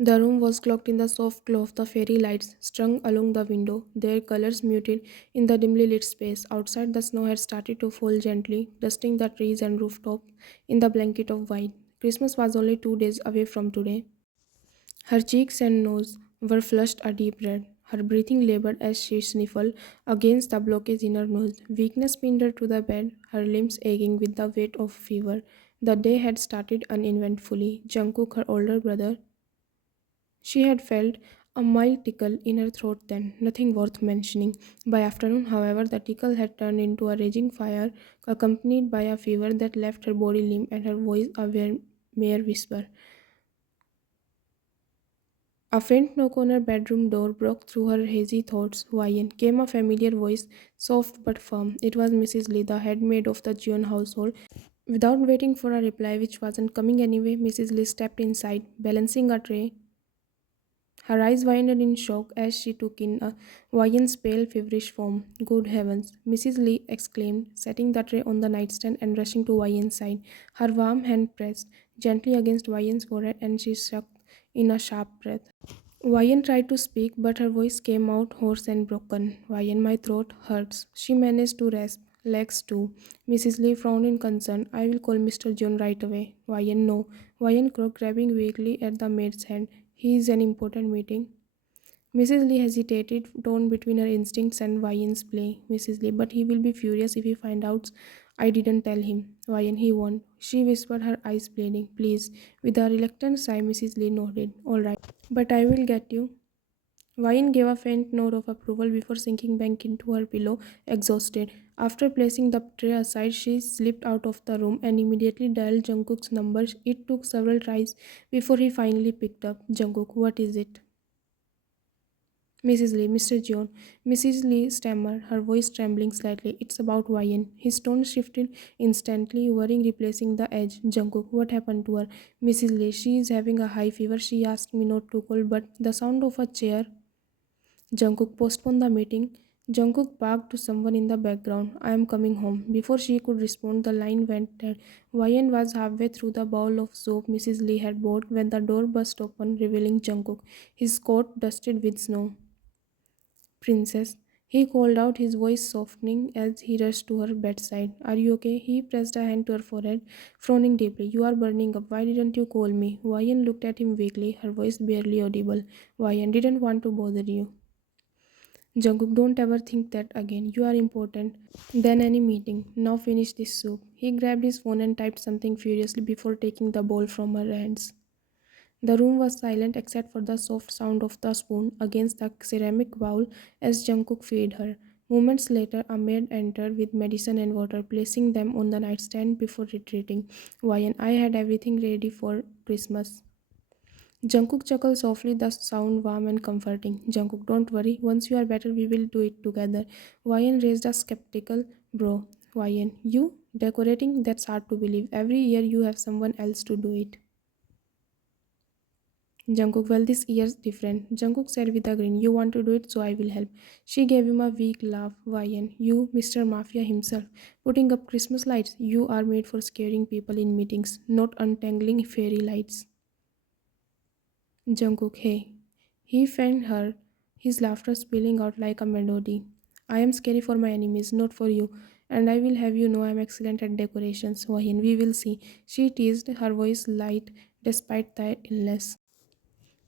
The room was cloaked in the soft glow of the fairy lights strung along the window, their colors muted in the dimly lit space. Outside, the snow had started to fall gently, dusting the trees and rooftops in the blanket of white. Christmas was only 2 days away from today. Her cheeks and nose were flushed a deep red. Her breathing labored as she sniffled against the blockage in her nose. Weakness pinned her to the bed, her limbs aching with the weight of fever. The day had started uneventfully. Jungkook, her older brother, she had felt a mild tickle in her throat then, nothing worth mentioning. By afternoon, however, the tickle had turned into a raging fire, accompanied by a fever that left her body limp and her voice a mere whisper. A faint knock on her bedroom door broke through her hazy thoughts. Wayan came a familiar voice, soft but firm. It was Mrs. Lee, the head maid of the Jeon household. Without waiting for a reply, which wasn't coming anyway, Mrs. Lee stepped inside, balancing a tray. Her eyes widened in shock as she took in a Wayan's pale, feverish form. Good heavens! Mrs. Lee exclaimed, setting the tray on the nightstand and rushing to Wayan's side. Her warm hand pressed gently against Wayan's forehead and she sucked in a sharp breath. Wayan tried to speak, but her voice came out hoarse and broken. Wayan, my throat hurts. She managed to rasp. Legs too. Mrs. Lee frowned in concern. I will call Mr. John right away. Wayan, no. Wayan croaked, grabbing weakly at the maid's hand. He is an important meeting. Mrs. Lee hesitated, torn between her instincts and Wayan's play. Mrs. Lee, but he will be furious if he finds out I didn't tell him. Wayan, he won't. She whispered, her eyes bleeding. Please. With a reluctant sigh, Mrs. Lee nodded. All right. But I will get you. Wayan gave a faint nod of approval before sinking back into her pillow, exhausted. After placing the tray aside, she slipped out of the room and immediately dialed Jungkook's number. It took several tries before he finally picked up. Jungkook, what is it? Mrs. Lee, Mr. John. Mrs. Lee stammered, her voice trembling slightly. It's about Wayan. His tone shifted instantly, worrying replacing the edge. Jungkook, what happened to her? Mrs. Lee, she is having a high fever. She asked me not to call, but the sound of a chair. Jungkook postponed the meeting. Jungkook barked to someone in the background. I am coming home. Before she could respond, the line went dead. Wayan was halfway through the bowl of soup Mrs. Lee had bought when the door burst open, revealing Jungkook, his coat dusted with snow. Princess, he called out, his voice softening as he rushed to her bedside. Are you okay? He pressed a hand to her forehead, frowning deeply. You are burning up. Why didn't you call me? Wayan looked at him vaguely, her voice barely audible. Wayan didn't want to bother you. Jungkook, don't ever think that again. You are important than any meeting. Now finish this soup. He grabbed his phone and typed something furiously before taking the bowl from her hands. The room was silent except for the soft sound of the spoon against the ceramic bowl as Jungkook fed her. Moments later, a maid entered with medicine and water, placing them on the nightstand before retreating. Why, and I had everything ready for Christmas. Jungkook chuckled softly, the sound warm and comforting. Jungkook, don't worry. Once you are better, we will do it together. Wayan raised a skeptical brow. Wayan, you? Decorating? That's hard to believe. Every year you have someone else to do it. Jungkook, well, this year's different. Jungkook said with a grin, you want to do it, so I will help. She gave him a weak laugh. Wayan, you, Mr. Mafia himself, putting up Christmas lights. You are made for scaring people in meetings, not untangling fairy lights. Jungkook, hey. He fanned her, his laughter spilling out like a melody. I am scary for my enemies, not for you. And I will have you know I am excellent at decorations. Wayan, we will see. She teased, her voice light despite the illness.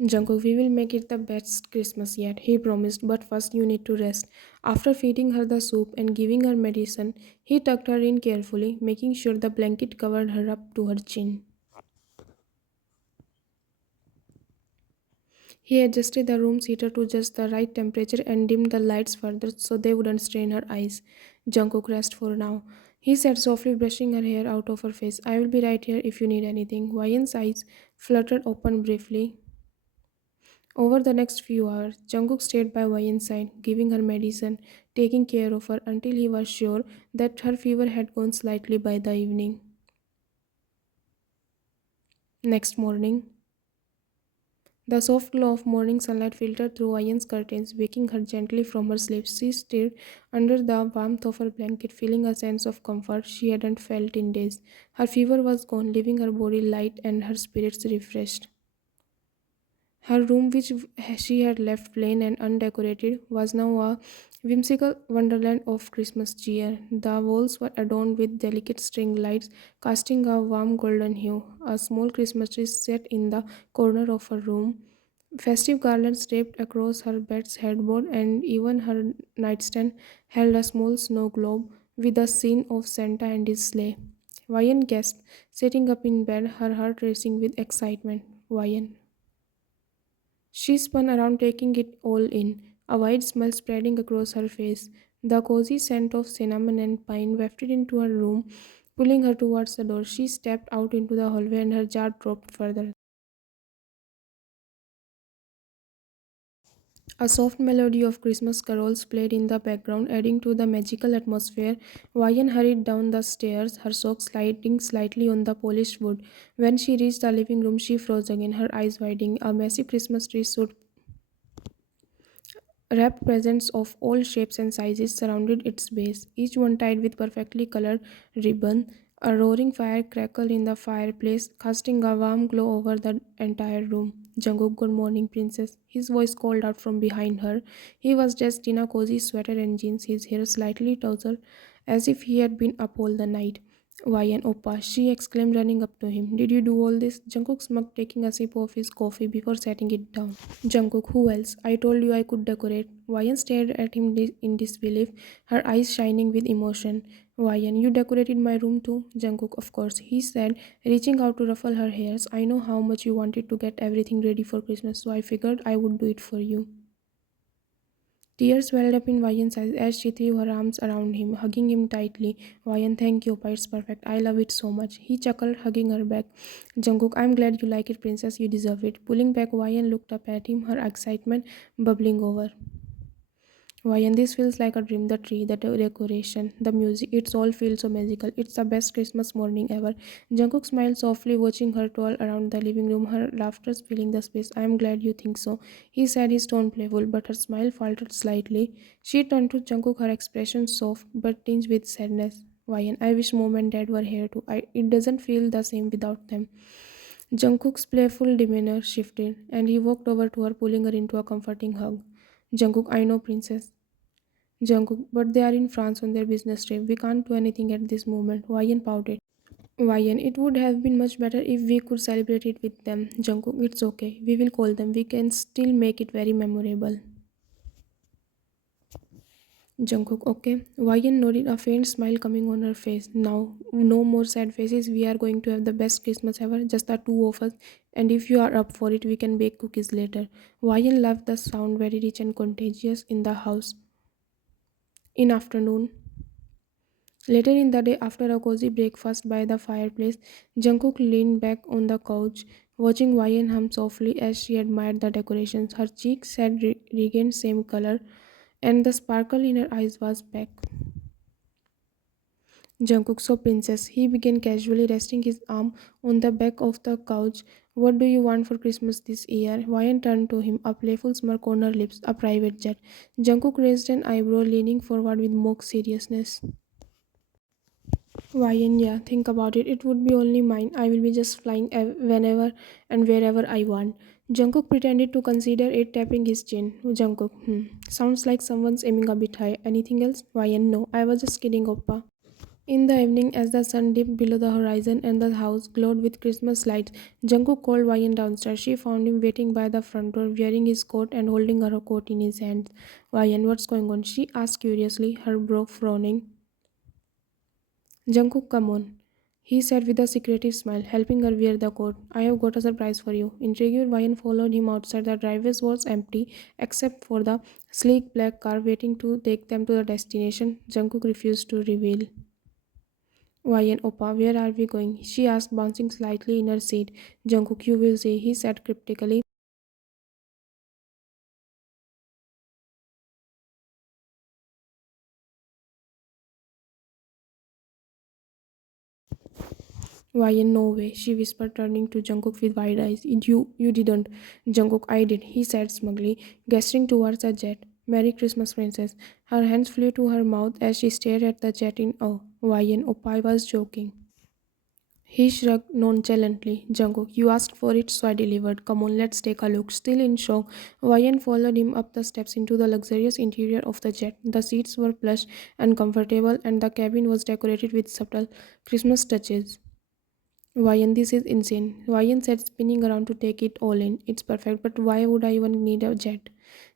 Jungkook, we will make it the best Christmas yet, he promised, but first you need to rest. After feeding her the soup and giving her medicine, he tucked her in carefully, making sure the blanket covered her up to her chin. He adjusted the room heater to just the right temperature and dimmed the lights further so they wouldn't strain her eyes. Jungkook, rest for now. He said softly, brushing her hair out of her face. I will be right here if you need anything. Wayan's eyes fluttered open briefly. Over the next few hours, Jungkook stayed by Wayan's side, giving her medicine, taking care of her until he was sure that her fever had gone slightly by the evening. Next morning, the soft glow of morning sunlight filtered through Wayan's curtains, waking her gently from her sleep. She stirred under the warmth of her blanket, feeling a sense of comfort she hadn't felt in days. Her fever was gone, leaving her body light and her spirits refreshed. Her room, which she had left plain and undecorated, was now a whimsical wonderland of Christmas cheer. The walls were adorned with delicate string lights, casting a warm golden hue. A small Christmas tree sat in the corner of her room. Festive garlands draped across her bed's headboard, and even her nightstand held a small snow globe with a scene of Santa and his sleigh. Wayan gasped, sitting up in bed, her heart racing with excitement. Wayan. She spun around, taking it all in, a wide smile spreading across her face. The cozy scent of cinnamon and pine wafted into her room, pulling her towards the door. She stepped out into the hallway and her jaw dropped further. A soft melody of Christmas carols played in the background, adding to the magical atmosphere. Wayan hurried down the stairs, her socks sliding slightly on the polished wood. When she reached the living room, she froze again, her eyes widening. A massive Christmas tree stood wrapped presents of all shapes and sizes surrounded its base, each one tied with perfectly colored ribbon. A roaring fire crackled in the fireplace, casting a warm glow over the entire room. Jungkook, good morning, princess. His voice called out from behind her. He was dressed in a cozy sweater and jeans, his hair slightly tousled, as if he had been up all the night. Why an oppa? She exclaimed, running up to him. Did you do all this? Jungkook smiled, taking a sip of his coffee before setting it down. Jungkook, who else? I told you I could decorate. Wayan stared at him in disbelief, her eyes shining with emotion. Wayan, you decorated my room too? Jungkook, of course, he said, reaching out to ruffle her hairs. I know how much you wanted to get everything ready for Christmas, so I figured I would do it for you. Tears welled up in Wayan's eyes as she threw her arms around him, hugging him tightly. Wayan, thank you, Pa, it's perfect. I love it so much. He chuckled, hugging her back. Jungkook, I'm glad you like it, princess. You deserve it. Pulling back, Wayan looked up at him, her excitement bubbling over. Why, and this feels like a dream. The tree, the decoration, the music, it's all feels so magical. It's the best Christmas morning ever. Jungkook smiled softly, watching her twirl around the living room, her laughter filling the space. I am glad you think so. He said, his tone playful, but her smile faltered slightly. She turned to Jungkook, her expression soft but tinged with sadness. Why, and I wish mom and dad were here too. It doesn't feel the same without them. Jungkook's playful demeanor shifted, and he walked over to her, pulling her into a comforting hug. Jungkook, I know, princess. Jungkook, but they are in France on their business trip. We can't do anything at this moment. Wayan pouted. Wayan, it would have been much better if we could celebrate it with them. Jungkook, it's okay. We will call them. We can still make it very memorable. Jungkook, okay. Wayan nodded, a faint smile coming on her face. Now, no more sad faces. We are going to have the best Christmas ever, just the two of us. And if you are up for it, we can bake cookies later. Wayan loved the sound, very rich and contagious in the house. In afternoon, later in the day, after a cozy breakfast by the fireplace, Jungkook leaned back on the couch, watching Wayan hum softly as she admired the decorations. Her cheeks had regained same color, and the sparkle in her eyes was back. Jungkook saw Princess. He began casually resting his arm on the back of the couch. What do you want for Christmas this year? Wayan turned to him, a playful smirk on her lips, a private jet. Jungkook raised an eyebrow, leaning forward with mock seriousness. Wayan, yeah, think about it. It would be only mine. I will be just flying whenever and wherever I want. Jungkook pretended to consider it, tapping his chin. Jungkook, sounds like someone's aiming a bit high. Anything else? Wayan, no. I was just kidding, Oppa. In the evening, as the sun dipped below the horizon and the house glowed with Christmas lights, Jungkook called Wayan downstairs. She found him waiting by the front door, wearing his coat and holding her coat in his hands. Wayan, what's going on? She asked curiously, her brow frowning. Jungkook, come on, he said with a secretive smile, helping her wear the coat. I have got a surprise for you. Intrigued, Wayan followed him outside. The driveway was empty, except for the sleek black car waiting to take them to the destination. Jungkook refused to reveal. Wayan, Oppa, where are we going? She asked, bouncing slightly in her seat. Jungkook, you will see, he said cryptically. Wayan, no way, she whispered, turning to Jungkook with wide eyes. You didn't. Jungkook, I did, he said smugly, gesturing towards a jet. Merry Christmas, princess. Her hands flew to her mouth as she stared at the jet in awe. Wayan, Oppa, I was joking. He shrugged nonchalantly. Jungkook, you asked for it, so I delivered. Come on, let's take a look. Still in shock, Wayan followed him up the steps into the luxurious interior of the jet. The seats were plush and comfortable, and the cabin was decorated with subtle Christmas touches. Wayan, this is insane. Wayan said, spinning around to take it all in. It's perfect, but why would I even need a jet?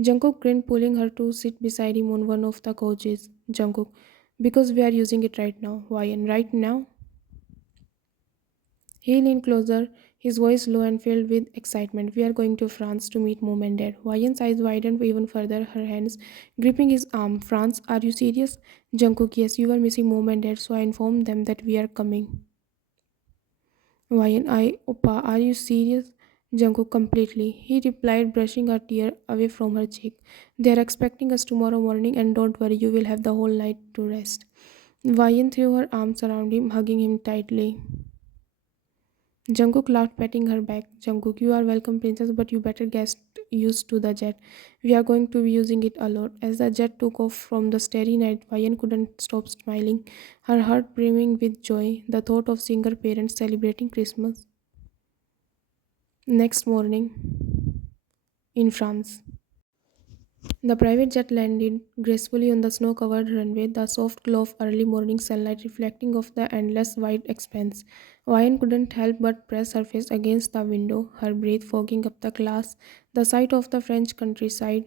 Jungkook grinned, pulling her to sit beside him on one of the couches. Jungkook, because we are using it right now. Wayan, right now? He leaned closer, his voice low and filled with excitement. We are going to France to meet Mom and Dad. Wayan's eyes widened even further, her hands gripping his arm. France, are you serious? Jungkook, yes, you are missing Mom and Dad, so I informed them that we are coming. Wayan, Oppa, are you serious? Jungkook completely. He replied, brushing a tear away from her cheek. They are expecting us tomorrow morning, and don't worry, you will have the whole night to rest. Wayan threw her arms around him, hugging him tightly. Jungkook laughed, patting her back. Jungkook, you are welcome, princess, but you better get used to the jet. We are going to be using it a lot. As the jet took off from the starry night, Wayan couldn't stop smiling, her heart brimming with joy, the thought of seeing her parents celebrating Christmas. Next morning, in France. The private jet landed gracefully on the snow covered runway, the soft glow of early morning sunlight reflecting off the endless white expanse. Ryan couldn't help but press her face against the window, her breath fogging up the glass. The sight of the French countryside.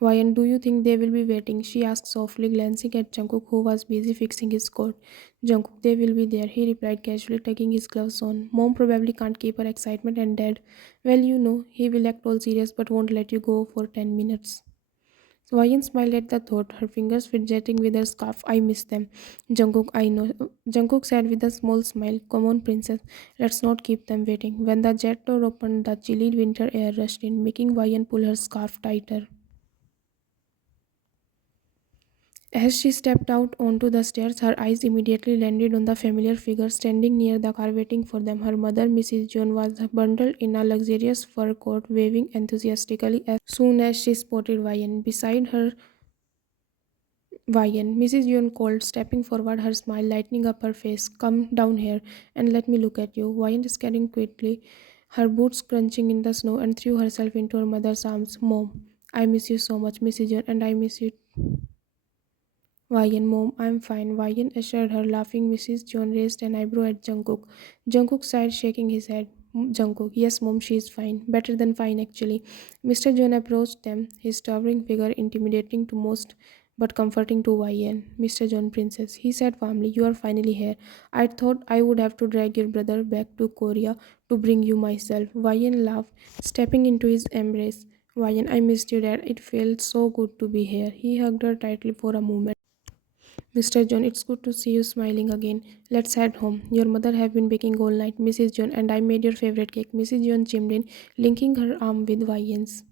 Ryan, do you think they will be waiting? She asked softly, glancing at Jungkook, who was busy fixing his coat. Jungkook, they will be there, he replied casually, taking his gloves on. Mom probably can't keep her excitement, and Dad, well, you know, he will act all serious but won't let you go for 10 minutes. Wayan smiled at the thought, her fingers fidgeting with her scarf. I miss them. Jungkook, I know. Jungkook said with a small smile, come on, princess, let's not keep them waiting. When the jet door opened, the chilly winter air rushed in, making Wayan pull her scarf tighter. As she stepped out onto the stairs, her eyes immediately landed on the familiar figure standing near the car waiting for them. Her mother, Mrs. John, was bundled in a luxurious fur coat, waving enthusiastically as soon as she spotted Wayan. Beside her, Wayan, Mrs. Yuan called, stepping forward, her smile lightening up her face. Come down here and let me look at you. Wayan scattering quickly, her boots crunching in the snow, and threw herself into her mother's arms. Mom, I miss you so much, Mrs. Yuan, and I miss you. Wayan, Mom, I'm fine. Wayan assured her, laughing. Mrs. John raised an eyebrow at Jungkook. Jungkook sighed, shaking his head. Jungkook, yes, Mom, she is fine. Better than fine, actually. Mr. John approached them, his towering figure intimidating to most but comforting to Wayan. Mr. John, Princess, he said warmly, you are finally here. I thought I would have to drag your brother back to Korea to bring you myself. Wayan laughed, stepping into his embrace. Wayan, I missed you, Dad. It felt so good to be here. He hugged her tightly for a moment. Mr. John, it's good to see you smiling again. Let's head home. Your mother have been baking all night, Mrs. John, and I made your favorite cake. Mrs. John chimed in, linking her arm with Wayan's.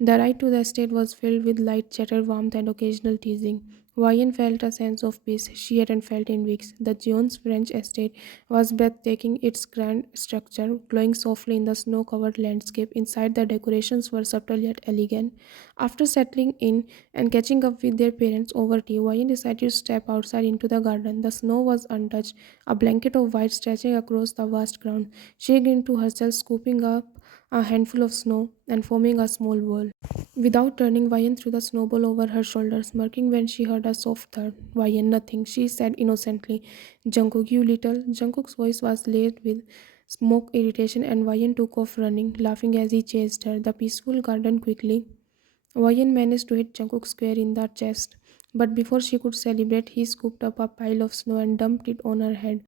The ride to the estate was filled with light chatter, warmth, and occasional teasing. Wayan felt a sense of peace she hadn't felt in weeks. The Jones French estate was breathtaking, its grand structure glowing softly in the snow covered landscape. Inside, the decorations were subtle yet elegant. After settling in and catching up with their parents over tea, Wayan decided to step outside into the garden. The snow was untouched, a blanket of white stretching across the vast ground. She grinned to herself, scooping up a handful of snow and forming a small ball. Without turning, Wayan threw the snowball over her shoulder, smirking when she heard a soft thud. Wayan, nothing, she said innocently. Jungkook, you little. Jungkook's voice was laced with smoke irritation, and Wayan took off running, laughing as he chased her. The peaceful garden quickly. Wayan managed to hit Jungkook square in the chest, but before she could celebrate, he scooped up a pile of snow and dumped it on her head.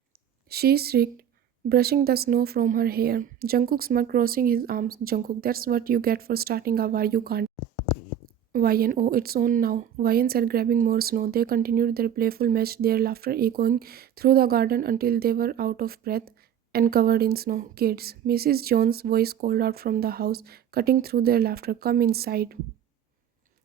She shrieked, brushing the snow from her hair. Jungkook smirked, crossing his arms. Jungkook, that's what you get for starting a war you can't. Wayan, oh, it's on now. Wayan said, grabbing more snow. They continued their playful match, their laughter echoing through the garden until they were out of breath and covered in snow. Kids, Mrs. Jones' voice called out from the house, cutting through their laughter. Come inside.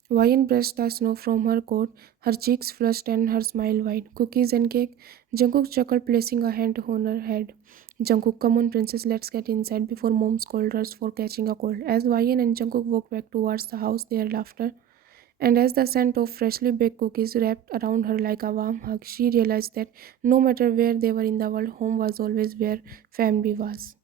Wayan brushed the snow from her coat, her cheeks flushed and her smile wide. Cookies and cake? Jungkook chuckled, placing a hand on her head. Jungkook, come on, princess, let's get inside before mom scolds us for catching a cold. As Wayan and Jungkook walked back towards the house, their laughter And as the scent of freshly baked cookies wrapped around her like a warm hug, she realized that no matter where they were in the world, home was always where family was.